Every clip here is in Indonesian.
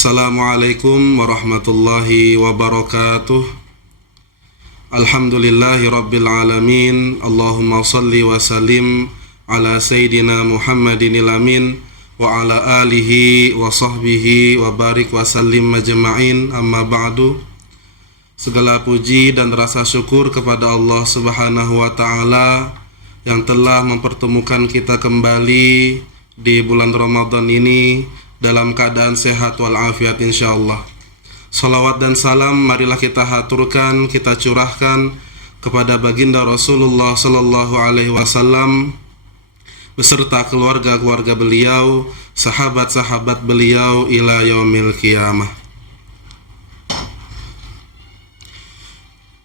Assalamualaikum warahmatullahi wabarakatuh. Alhamdulillahi rabbil alamin. Allahumma salli wa sallim ala sayyidina Muhammadinil amin wa ala alihi wa sahbihi wa barik wa sallim majma'in, amma ba'du. Segala puji dan rasa syukur kepada Allah Subhanahu wa ta'ala yang telah mempertemukan kita kembali di bulan Ramadan ini dalam keadaan sehat walafiat insyaallah. Salawat dan salam marilah kita haturkan, kita curahkan kepada baginda Rasulullah sallallahu alaihi wasallam beserta keluarga-keluarga beliau, sahabat-sahabat beliau ila yaumil qiyamah.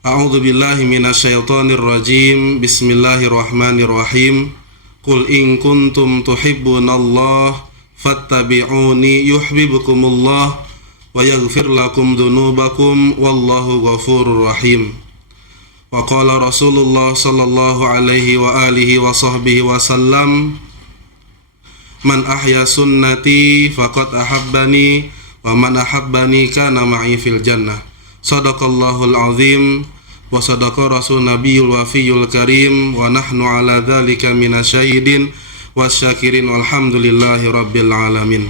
A'udzu billahi minasyaitonir rajim. Bismillahirrahmanirrahim. Qul in kuntum tuhibbunallah fattabi'uni yuhibbukumullah wa yaghfir lakum dzunubakum wallahu ghafurur rahim. Wa qala Rasulullah sallallahu alaihi wa alihi wa sahbihi wasallam, man ahya sunnati faqad ahabbani wa man ahabbani kana ma'i fil jannah. Shadaqallahul azim wa sadaqa rasul nabiyul wafiyul karim wa nahnu ala dzalika minasyahidin wasyakirin walhamdulillahi rabbil alamin.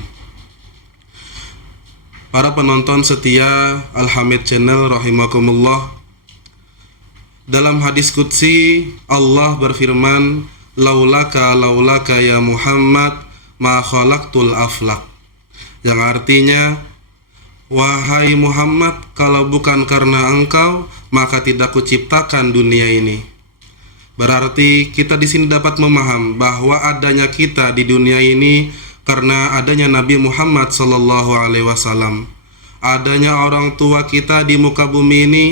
Para penonton setia Al-Hamid Channel rahimakumullah, dalam hadis qudsi Allah berfirman, laulaka ya Muhammad ma khalaqtul aflaq, yang artinya, wahai Muhammad, kalau bukan karena engkau maka tidak kuciptakan dunia ini. Berarti kita di sini dapat memaham bahwa adanya kita di dunia ini karena adanya Nabi Muhammad sallallahu alaihi wasallam. Adanya orang tua kita di muka bumi ini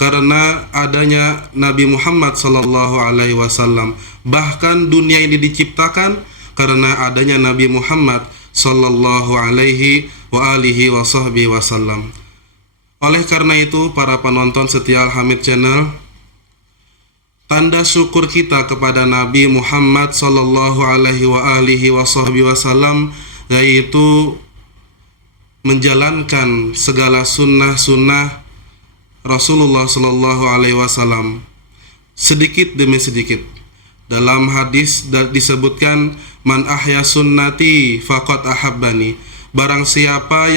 karena adanya Nabi Muhammad sallallahu alaihi wasallam. Bahkan dunia ini diciptakan karena adanya Nabi Muhammad sallallahu alaihi wa alihi wa sahbihi wasallam. Oleh karena itu, para penonton setia Al-Hamid Channel, tanda syukur kita kepada Nabi Muhammad sallallahu alaihi wa alihi wasallam yaitu menjalankan segala sunnah-sunnah Rasulullah sallallahu alaihi wasallam sedikit demi sedikit. Dalam hadis disebutkan, man ahya sunnati faqad ahabbani. Barang siapa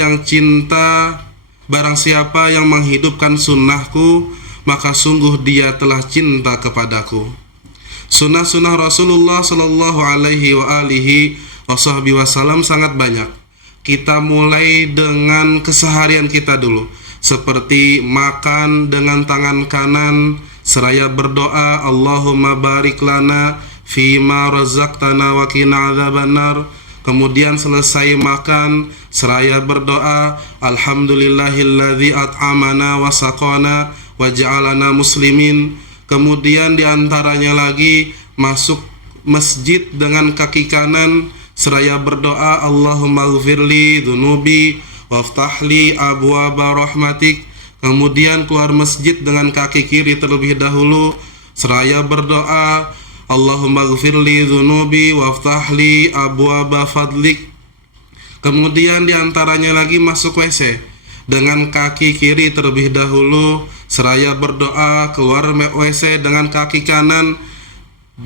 yang menghidupkan sunnahku, maka sungguh dia telah cinta kepadaku. Sunnah-sunnah Rasulullah sallallahu alaihi wa alihi wasallam sangat banyak. Kita mulai dengan keseharian kita dulu, seperti makan dengan tangan kanan seraya berdoa, Allahumma barik lana fima razaqtana wa qina adzabannar. Kemudian selesai makan seraya berdoa, alhamdulillahilladzi at'amana wa saqana wa ja'alana muslimin. Kemudian diantaranya lagi masuk masjid dengan kaki kanan seraya berdoa, Allahumma ghfirli dzunubi waftahli abwaaba rahmatik. Kemudian keluar masjid dengan kaki kiri terlebih dahulu seraya berdoa, Allahumma ghfirli dzunubi waftahli abwaaba fadlik. Kemudian diantaranya lagi masuk WC dengan kaki kiri terlebih dahulu seraya berdoa, keluar WC dengan kaki kanan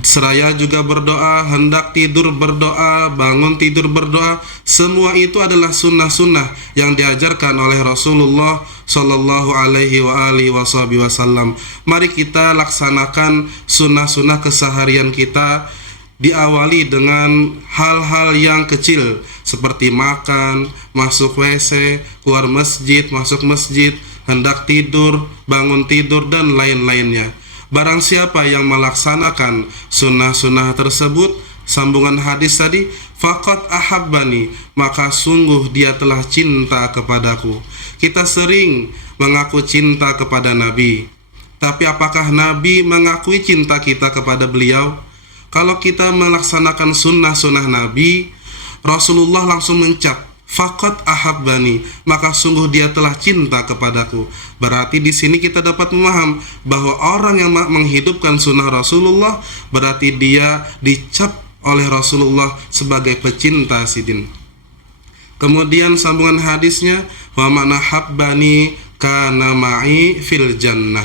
seraya juga berdoa, hendak tidur berdoa, bangun tidur berdoa. Semua itu adalah sunnah-sunnah yang diajarkan oleh Rasulullah sallallahu alaihi wa alihi wasallam. Mari kita laksanakan sunnah-sunnah keseharian kita, diawali dengan hal-hal yang kecil seperti makan, masuk WC, keluar masjid, masuk masjid, hendak tidur, bangun tidur, dan lain-lainnya. Barang siapa yang melaksanakan sunnah-sunnah tersebut, sambungan hadis tadi, faqad ahabbani, maka sungguh dia telah cinta kepadaku. Kita sering mengaku cinta kepada Nabi, tapi apakah Nabi mengakui cinta kita kepada beliau? Kalau kita melaksanakan sunnah-sunnah Nabi, Rasulullah langsung mencap, faqad ahabbani, maka sungguh dia telah cinta kepadaku. Berarti di sini kita dapat memaham bahwa orang yang menghidupkan sunnah Rasulullah berarti dia dicap oleh Rasulullah sebagai pecinta sidin. Kemudian sambungan hadisnya, wa man habbani kana ma'i fil jannah.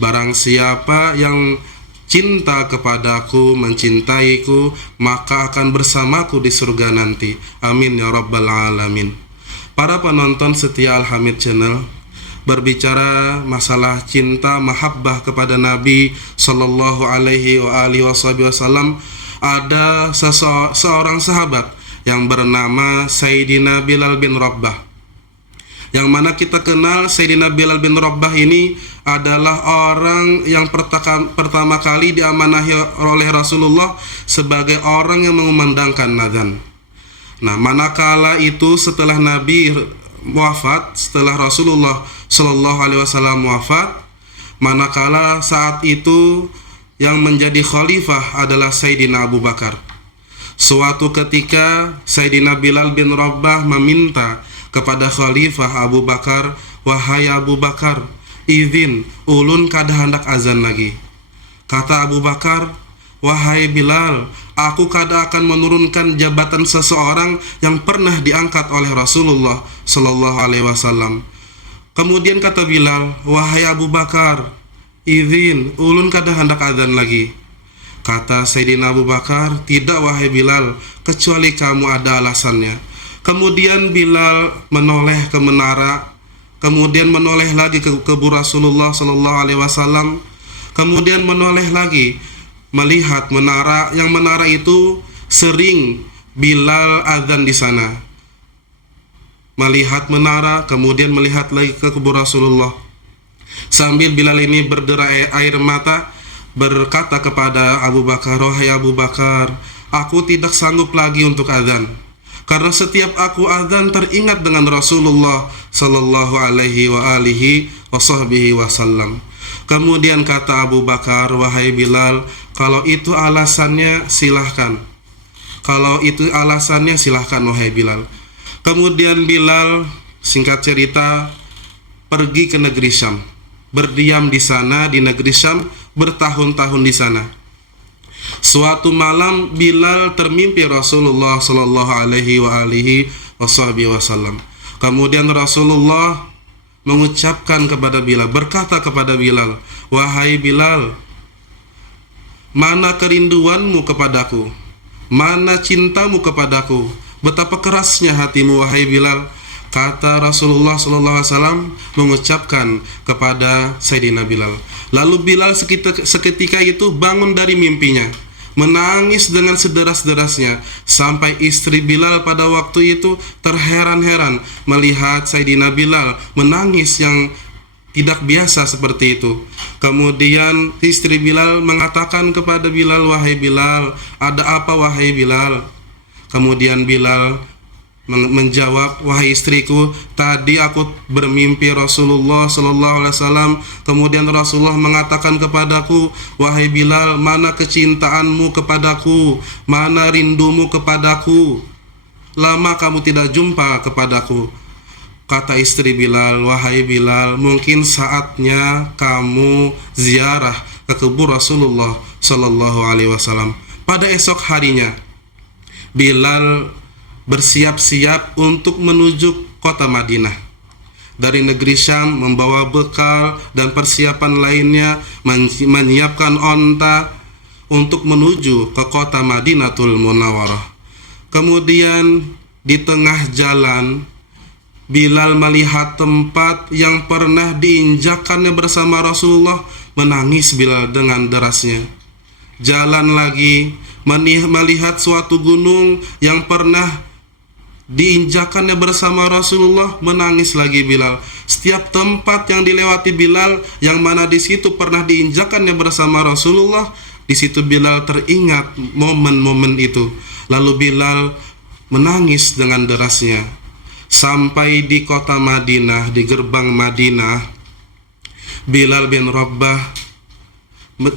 Barang siapa yang cinta kepadaku, mencintaiku, maka akan bersamaku di surga nanti. Amin ya rabbal alamin. Para penonton setia Al-Hamid Channel, berbicara masalah cinta mahabbah kepada Nabi sallallahu alaihi wa alihi wasallam, ada seorang sahabat yang bernama Sayyidina Bilal bin Rabah. Yang mana kita kenal Sayyidina Bilal bin Rabah ini adalah orang yang pertama kali diamanahi oleh Rasulullah sebagai orang yang mengumandangkan azan. Nah, manakala itu setelah Nabi wafat, setelah Rasulullah Shallallahu Alaihi Wasallam wafat, manakala saat itu yang menjadi khalifah adalah Sayyidina Abu Bakar. Suatu ketika Sayyidina Bilal bin Rabah meminta kepada Khalifah Abu Bakar, wahai Abu Bakar, izin ulun kada hendak azan lagi. Kata Abu Bakar, wahai Bilal, aku kada akan menurunkan jabatan seseorang yang pernah diangkat oleh Rasulullah Sallallahu Alaihi Wasallam. Kemudian kata Bilal, wahai Abu Bakar, izin ulun kada hendak azan lagi. Kata Sayyidina Abu Bakar, tidak wahai Bilal, kecuali kamu ada alasannya. Kemudian Bilal menoleh ke menara, kemudian menoleh lagi ke kubur Rasulullah Sallallahu Alaihi Wasallam, kemudian menoleh lagi melihat menara, yang menara itu sering Bilal azan di sana. Melihat menara, kemudian melihat lagi ke kubur Rasulullah. Sambil Bilal ini berderai air mata, berkata kepada Abu Bakar, wahai Abu Bakar, aku tidak sanggup lagi untuk azan, karena setiap aku azan teringat dengan Rasulullah Sallallahu Alaihi wa alihi wasallam. Kemudian kata Abu Bakar, wahai Bilal, kalau itu alasannya silahkan. Kalau itu alasannya silahkan wahai Bilal. Kemudian Bilal, singkat cerita, pergi ke negeri Syam, berdiam di sana di negeri Syam, bertahun-tahun di sana. Suatu malam Bilal termimpi Rasulullah Sallallahu Alaihi wa alihi wasallam. Kemudian Rasulullah mengucapkan kepada Bilal, berkata kepada Bilal, wahai Bilal, mana kerinduanmu kepadaku, mana cintamu kepadaku, betapa kerasnya hatimu wahai Bilal. Kata Rasulullah SAW mengucapkan kepada Sayyidina Bilal. Lalu Bilal seketika itu bangun dari mimpinya, menangis dengan sederas-derasnya, sampai istri Bilal pada waktu itu terheran-heran melihat Sayyidina Bilal menangis yang tidak biasa seperti itu. Kemudian istri Bilal mengatakan kepada Bilal, wahai Bilal, ada apa wahai Bilal? Kemudian Bilal menjawab, wahai istriku, tadi aku bermimpi Rasulullah Sallallahu Alaihi Wasallam. Kemudian Rasulullah mengatakan kepadaku, wahai Bilal, mana kecintaanmu kepadaku, mana rindumu kepadaku, lama kamu tidak jumpa kepadaku. Kata istri Bilal, wahai Bilal, mungkin saatnya kamu ziarah ke kubur Rasulullah Sallallahu Alaihi Wasallam. Pada esok harinya Bilal bersiap-siap untuk menuju kota Madinah. Dari negeri Syam membawa bekal dan persiapan lainnya, menyiapkan onta untuk menuju ke kota Madinatul Munawwarah. Kemudian di tengah jalan Bilal melihat tempat yang pernah diinjakannya bersama Rasulullah. Menangis Bilal dengan derasnya. Jalan lagi melihat suatu gunung yang pernah diinjakannya bersama Rasulullah. Menangis lagi Bilal. Setiap tempat yang dilewati Bilal, yang mana di situ pernah diinjakannya bersama Rasulullah, di situ Bilal teringat momen-momen itu. Lalu Bilal menangis dengan derasnya. Sampai di kota Madinah, di gerbang Madinah, Bilal bin Rabah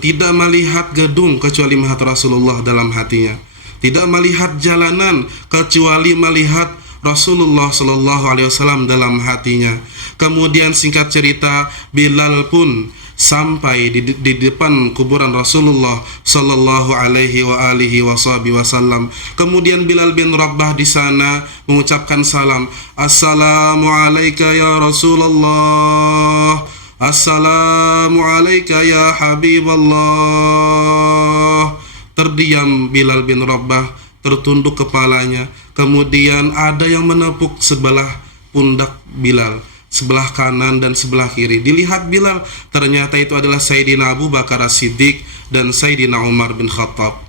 tidak melihat gedung kecuali melihat Rasulullah dalam hatinya. Tidak melihat jalanan kecuali melihat Rasulullah Shallallahu Alaihi Wasallam dalam hatinya. Kemudian singkat cerita, Bilal pun sampai di depan kuburan Rasulullah Shallallahu Alaihi Wasallam. Kemudian Bilal bin Rabah di sana mengucapkan salam, Assalamu alayka ya Rasulullah, Assalamu alayka ya Habiballah. Terdiam Bilal bin Rabah, tertunduk kepalanya. Kemudian ada yang menepuk sebelah pundak Bilal, sebelah kanan dan sebelah kiri. Dilihat Bilal, ternyata itu adalah Sayyidina Abu Bakar As-Siddiq dan Sayyidina Umar bin Khattab.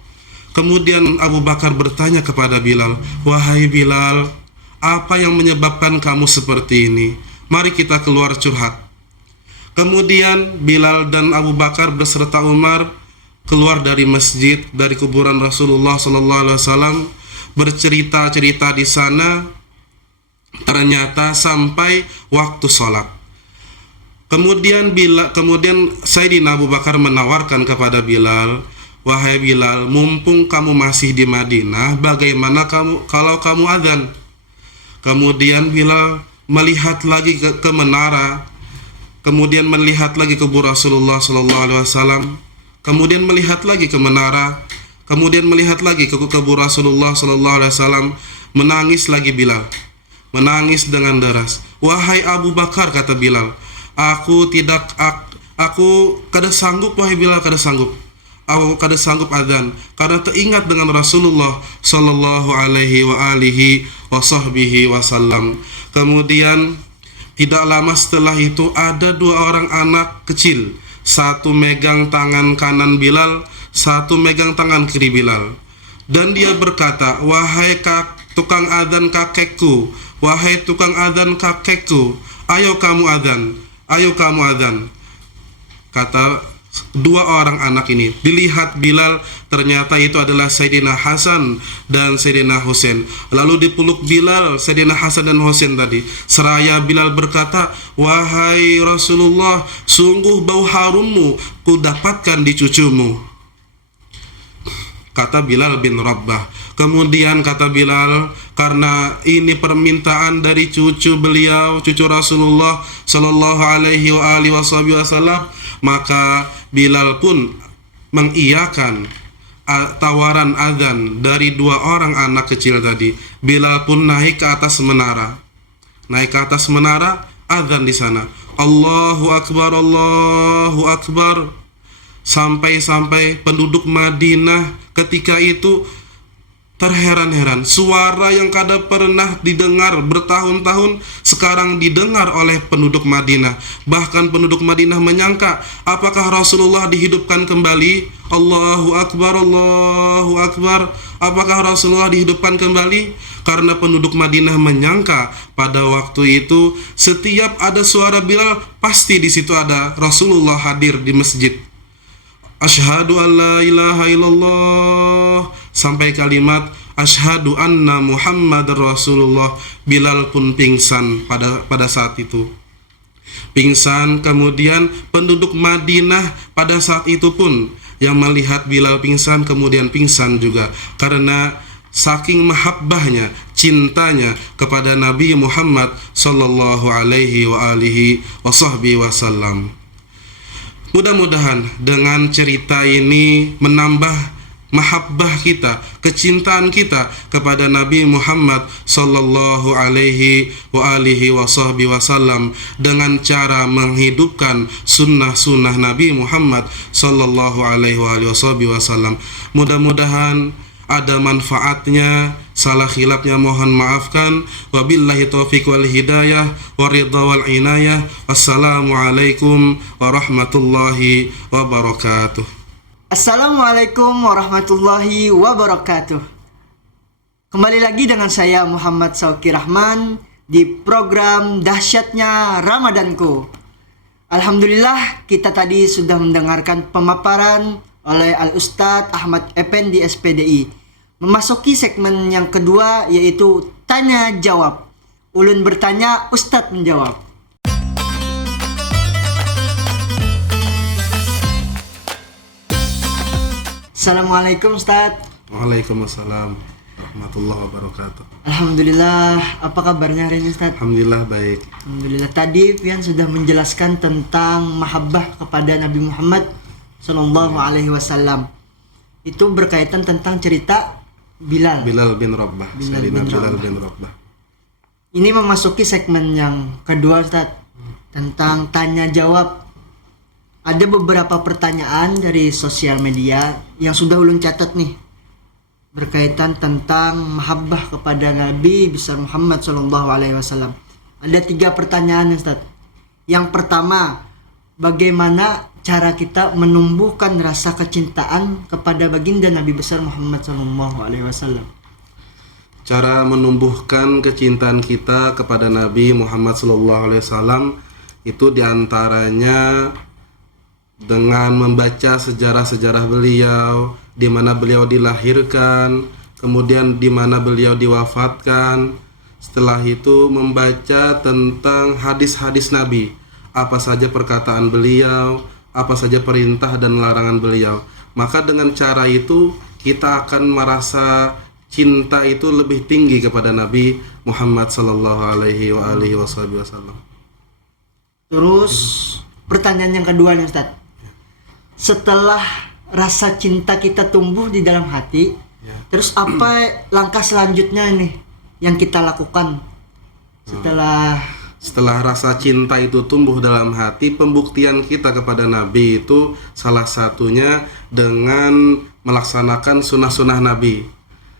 Kemudian Abu Bakar bertanya kepada Bilal, wahai Bilal, apa yang menyebabkan kamu seperti ini? Mari kita keluar curhat. Kemudian Bilal dan Abu Bakar beserta Umar keluar dari masjid, dari kuburan Rasulullah SAW, bercerita-cerita di sana. Ternyata sampai waktu sholat. Kemudian Sayyidina Abu Bakar menawarkan kepada Bilal, wahai Bilal, mumpung kamu masih di Madinah, bagaimana kalau kamu azan? Kemudian Bilal melihat lagi ke menara, kemudian melihat lagi kubur Rasulullah SAW, kemudian melihat lagi ke menara, kemudian melihat lagi ke kubur Rasulullah SAW. Menangis lagi Bilal, menangis dengan deras. Wahai Abu Bakar, kata Bilal, aku kada sanggup, wahai Bilal, kada sanggup. Aku kada sanggup adzan karena teringat dengan Rasulullah Shallallahu Alaihi Wasallam. Kemudian tidak lama setelah itu ada dua orang anak kecil, satu megang tangan kanan Bilal, satu megang tangan kiri Bilal, dan dia berkata, wahai tukang adzan kakekku, wahai tukang adzan kakekku, ayo kamu adzan, ayo kamu adzan. Kata dua orang anak ini. Dilihat Bilal, ternyata itu adalah Sayyidina Hasan dan Sayyidina Husain. Lalu dipeluk Bilal Sayyidina Hasan dan Husain tadi. Seraya Bilal berkata, wahai Rasulullah, sungguh bau harummu ku dapatkan di cucumu, kata Bilal bin Rabah. Kemudian kata Bilal, karena ini permintaan dari cucu beliau, cucu Rasulullah Shallallahu Alaihi Wasallam, maka Bilal pun mengiyakan tawaran azan dari dua orang anak kecil tadi. Bilal pun naik ke atas menara, azan di sana. Allahu Akbar, Allahu Akbar. Sampai penduduk Madinah ketika itu terheran-heran. Suara yang kada pernah didengar bertahun-tahun sekarang didengar oleh penduduk Madinah. Bahkan penduduk Madinah menyangka, apakah Rasulullah dihidupkan kembali? Allahu Akbar, Allahu Akbar. Apakah Rasulullah dihidupkan kembali? Karena penduduk Madinah menyangka pada waktu itu setiap ada suara Bilal, pasti di situ ada Rasulullah hadir di masjid. Asyhadu an la ilaha illallah, sampai kalimat asyhadu anna Muhammadar Rasulullah. Bilal pun pingsan pada saat itu. Pingsan. Kemudian penduduk Madinah pada saat itu pun yang melihat Bilal pingsan kemudian pingsan juga, karena saking mahabbahnya, cintanya kepada Nabi Muhammad sallallahu alaihi wasallam. Mudah-mudahan dengan cerita ini menambah mahabbah kita, kecintaan kita kepada Nabi Muhammad sallallahu alaihi wasallam dengan cara menghidupkan sunnah-sunnah Nabi Muhammad sallallahu alaihi wasallam. Mudah-mudahan ada manfaatnya. Salah khilafnya mohon maafkan. Wabillahi taufiq wal hidayah wa ridha wal inayah. Wassalamualaikum warahmatullahi wabarakatuh. Assalamualaikum warahmatullahi wabarakatuh. Kembali lagi dengan saya Muhammad Sauki Rahman di program Dahsyatnya Ramadanku. Alhamdulillah, kita tadi sudah mendengarkan pemaparan oleh Al-Ustadz Ahmad Effendi SPDI. Memasuki segmen yang kedua, yaitu Tanya Jawab. Ulun bertanya, Ustadz menjawab. Assalamualaikum Ustadz. Waalaikumsalam warahmatullahi wabarakatuh. Alhamdulillah, apa kabarnya hari ini Ustaz? Alhamdulillah baik. Alhamdulillah, tadi Pian sudah menjelaskan tentang mahabbah kepada Nabi Muhammad Sallallahu Alaihi Wasallam. Itu berkaitan tentang cerita Bilal. Bilal bin Rabah. Bilal Sayyidina bin Bilal Rabah. bin Rabah. Ini memasuki segmen yang kedua Ustaz, tentang tanya jawab. Ada beberapa pertanyaan dari sosial media yang sudah ulun catat nih, berkaitan tentang mahabbah kepada Nabi besar Muhammad Sallallahu Alaihi Wasallam. Ada 3 pertanyaan Ustaz. Yang pertama, bagaimana cara kita menumbuhkan rasa kecintaan kepada baginda Nabi besar Muhammad Sallallahu Alaihi Wasallam? Cara menumbuhkan kecintaan kita kepada Nabi Muhammad SAW itu diantaranya dengan membaca sejarah-sejarah beliau, di mana beliau dilahirkan, kemudian di mana beliau diwafatkan. Setelah itu membaca tentang hadis-hadis Nabi, apa saja perkataan beliau, apa saja perintah dan larangan beliau. Maka dengan cara itu kita akan merasa cinta itu lebih tinggi kepada Nabi Muhammad sallallahu alaihi wasallam. Terus pertanyaan yang kedua nih Ustaz. Setelah rasa cinta kita tumbuh di dalam hati, terus apa langkah selanjutnya nih yang kita lakukan setelah rasa cinta itu tumbuh dalam hati? Pembuktian kita kepada Nabi itu salah satunya dengan melaksanakan sunnah-sunnah Nabi.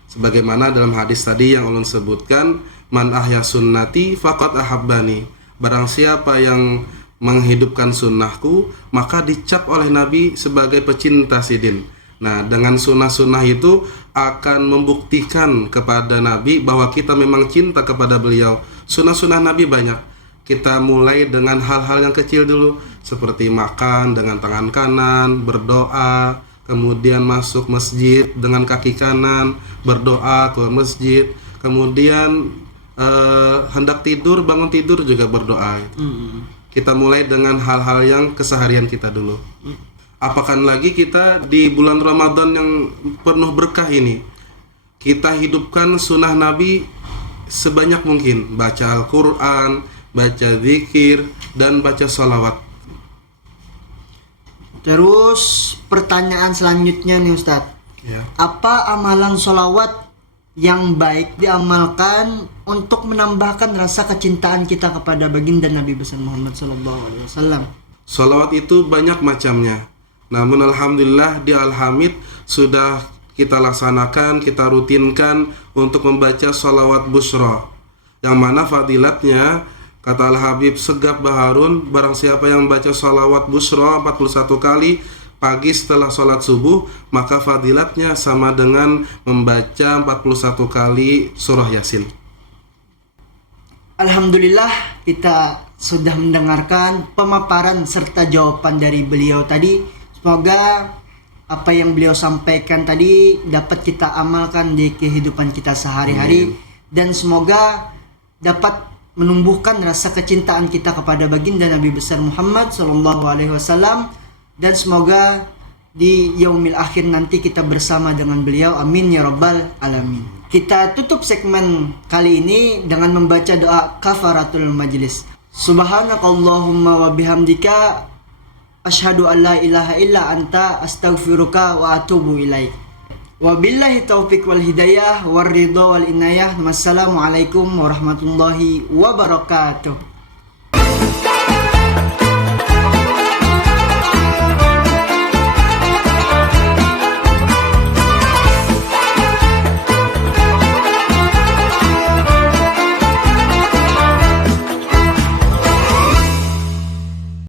Sebagaimana dalam hadis tadi yang ulun sebutkan, man ahya sunnati faqad ahabbani. Barang siapa yang menghidupkan sunnahku, maka dicap oleh Nabi sebagai pecinta sidin. Nah, dengan sunnah-sunnah itu akan membuktikan kepada Nabi bahwa kita memang cinta kepada beliau. Sunnah-sunnah Nabi banyak. Kita mulai dengan hal-hal yang kecil dulu, seperti makan dengan tangan kanan, berdoa, kemudian masuk masjid dengan kaki kanan, berdoa ke masjid, kemudian hendak tidur, bangun tidur juga berdoa. Kita mulai dengan hal-hal yang keseharian kita dulu. Apakah lagi kita di bulan Ramadan yang penuh berkah ini, kita hidupkan sunnah Nabi sebanyak mungkin, baca Al-Quran, baca zikir, dan baca sholawat. Terus pertanyaan selanjutnya nih Ustadz, apa amalan sholawat yang baik diamalkan untuk menambahkan rasa kecintaan kita kepada baginda Nabi besar Muhammad SAW? Sholawat itu banyak macamnya. Namun alhamdulillah di Al-Hamid sudah kita laksanakan, kita rutinkan untuk membaca sholawat Bushra, yang mana fadilatnya, kata Al-Habib Segaf Baharun, barang siapa yang baca sholawat Bushra 41 kali pagi setelah sholat subuh, maka fadilatnya sama dengan membaca 41 kali surah Yasin. Alhamdulillah, kita sudah mendengarkan pemaparan serta jawaban dari beliau tadi. Semoga apa yang beliau sampaikan tadi dapat kita amalkan di kehidupan kita sehari-hari. Dan semoga dapat menumbuhkan rasa kecintaan kita kepada baginda Nabi besar Muhammad SAW, dan semoga di yaumil akhir nanti kita bersama dengan beliau, amin ya rabbal alamin. Kita tutup segmen kali ini dengan membaca doa kafaratul majlis. Subhanakallahumma wa bihamdika asyhadu an la ilaha illa anta astaghfiruka wa atubu ilaik. Wabillahi taufiq wal hidayah war ridha wal inayah. Wassalamualaikum warahmatullahi wabarakatuh.